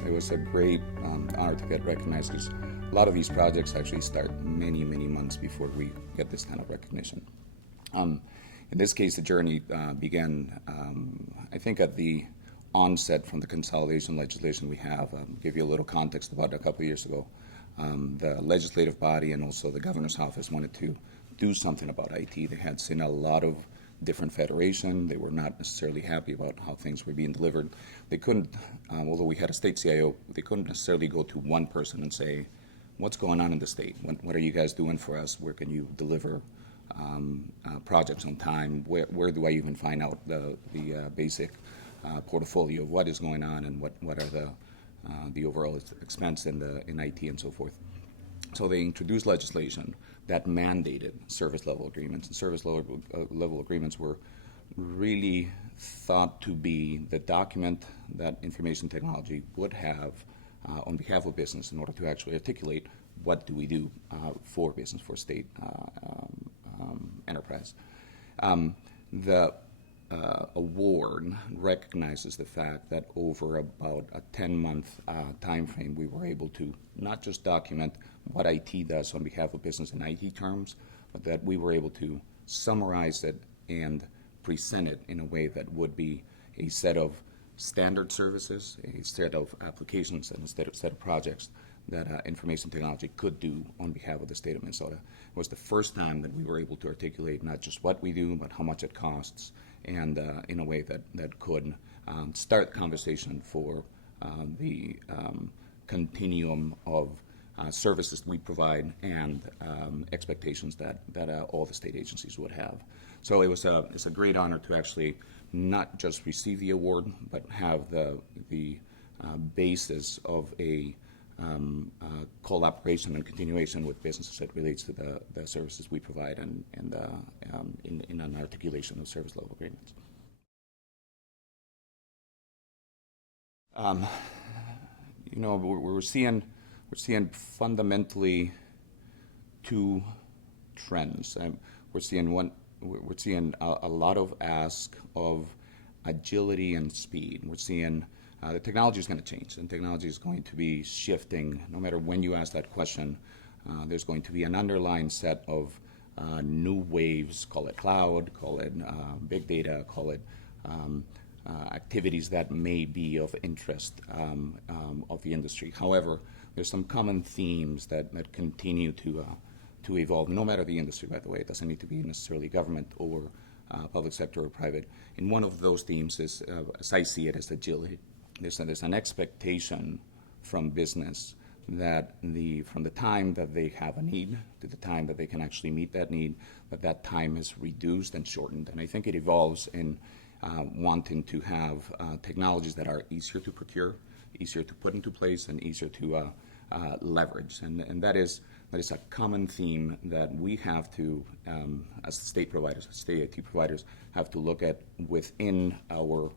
was a great honor to get recognized, because a lot of these projects actually start many months before we get this kind of recognition. In this case, the journey began, I think, at the onset from the consolidation legislation we have. Give you a little context. About a couple of years ago, the legislative body and also the governor's office wanted to do something about IT. They had seen a lot of different federation. They were not necessarily happy about how things were being delivered. They couldn't, although we had a state CIO, they couldn't necessarily go to one person and say, what's going on in the state? What are you guys doing for us? Where can you deliver projects on time? Where do I even find out the basic portfolio of what is going on, and what are the overall expense in IT and so forth? So they introduced legislation that mandated service level agreements, and service level agreements were really thought to be the document that information technology would have on behalf of business in order to actually articulate what do we do for business, for state enterprise. The award recognizes the fact that over about a 10-month time frame, we were able to not just document what IT does on behalf of business in IT terms, but that we were able to summarize it and present it in a way that would be a set of standard services, a set of applications, and a set of projects that information technology could do on behalf of the state of Minnesota. It was the first time that we were able to articulate not just what we do, but how much it costs, and in a way that could start conversation for the continuum of services we provide and expectations that all the state agencies would have. So it's a great honor to actually not just receive the award, but have the basis of a collaboration and continuation with businesses that relates to the services we provide and in an articulation of service level agreements. We're seeing fundamentally two trends. We're seeing a lot of ask of agility and speed. We're seeing the technology is going to change, and technology is going to be shifting. No matter when you ask that question, there's going to be an underlying set of new waves, call it cloud, call it big data, call it activities that may be of interest of the industry. However, there's some common themes that continue to evolve, no matter the industry, by the way. It doesn't need to be necessarily government or public sector or private. And one of those themes is, as I see it, is agility. There's an expectation from business that from the time that they have a need to the time that they can actually meet that need, that time is reduced and shortened. And I think it evolves in wanting to have technologies that are easier to procure, easier to put into place, and easier to leverage. And that is a common theme that we have to, as state providers, state IT providers, have to look at within our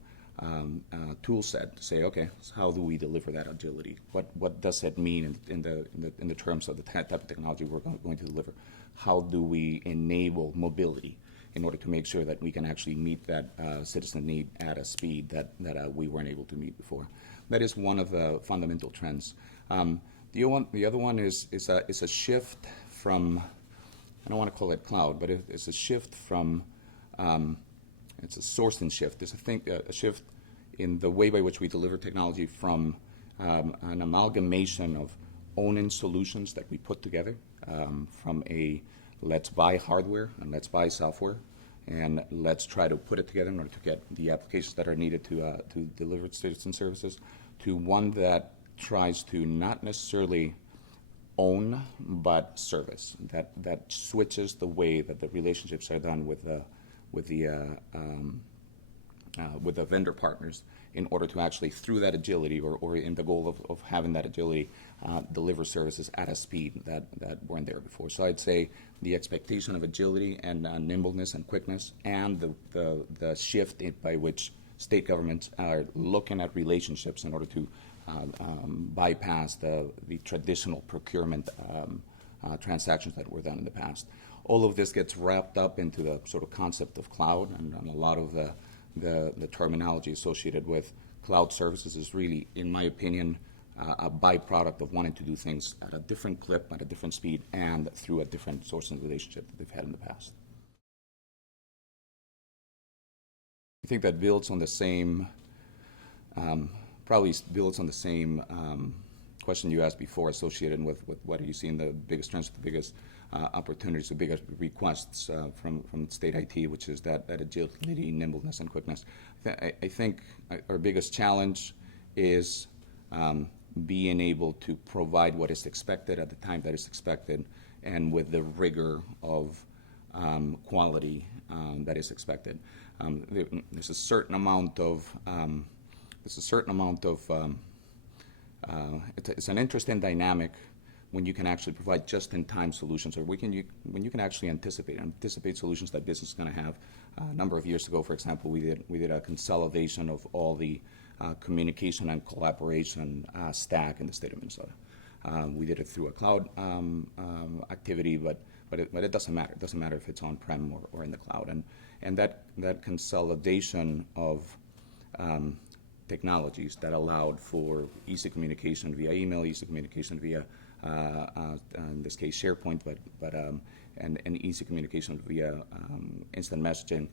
tool set to say, okay, so how do we deliver that agility? What does that mean in the terms of the type of technology we're going to deliver? How do we enable mobility in order to make sure that we can actually meet that citizen need at a speed that we weren't able to meet before? That is one of the fundamental trends. The other one is a shift from, I don't want to call it cloud, but it's a shift from, it's a sourcing shift. It's a shift in the way by which we deliver technology from an amalgamation of owning solutions that we put together, from a let's buy hardware and let's buy software and let's try to put it together in order to get the applications that are needed to deliver citizen services, to one that tries to not necessarily own but service, that switches the way that the relationships are done with the vendor partners in order to actually, through that agility or in the goal of having that agility, deliver services at a speed that weren't there before. So I'd say the expectation of agility and nimbleness and quickness, and the shift by which state governments are looking at relationships in order to bypass the traditional procurement transactions that were done in the past. All of this gets wrapped up into the sort of concept of cloud and a lot of the terminology associated with cloud services is really, in my opinion, a byproduct of wanting to do things at a different clip, at a different speed, and through a different sourcing relationship that they've had in the past. I think that builds on the same, probably builds on the same question you asked before, associated with what do you see in the biggest trends, the biggest opportunities, the biggest requests from state IT, which is that agility, nimbleness, and quickness. I think our biggest challenge is being able to provide what is expected at the time that is expected, and with the rigor of quality that is expected. There's a certain amount of it's an interesting dynamic when you can actually provide just-in-time solutions, or when you can actually anticipate solutions that business is going to have. A number of years ago, for example, we did a consolidation of all the communication and collaboration stack in the state of Minnesota. We did it through a cloud activity, but it doesn't matter. It doesn't matter if it's on-prem or in the cloud. And that consolidation of technologies that allowed for easy communication via email, easy communication via, in this case, SharePoint, and easy communication via instant messaging,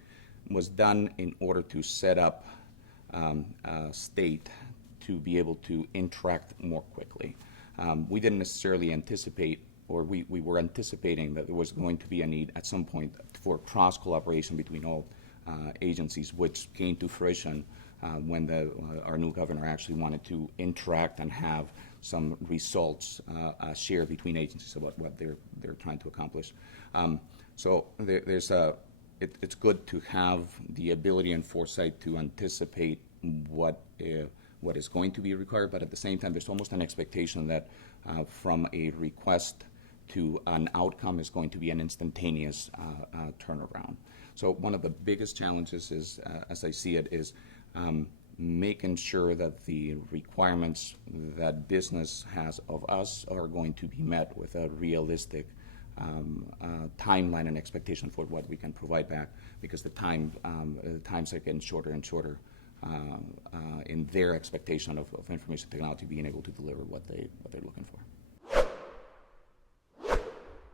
was done in order to set up a state to be able to interact more quickly. We didn't necessarily anticipate, or we were anticipating that there was going to be a need at some point for cross-collaboration between all agencies, which came to fruition when our new governor actually wanted to interact and have some results shared between agencies about what they're trying to accomplish. So it's good to have the ability and foresight to anticipate what is going to be required, but at the same time, there's almost an expectation that from a request to an outcome is going to be an instantaneous turnaround. So one of the biggest challenges is, as I see it, is making sure that the requirements that business has of us are going to be met with a realistic timeline and expectation for what we can provide back, because the times are getting shorter and shorter in their expectation of information technology being able to deliver what they're looking for.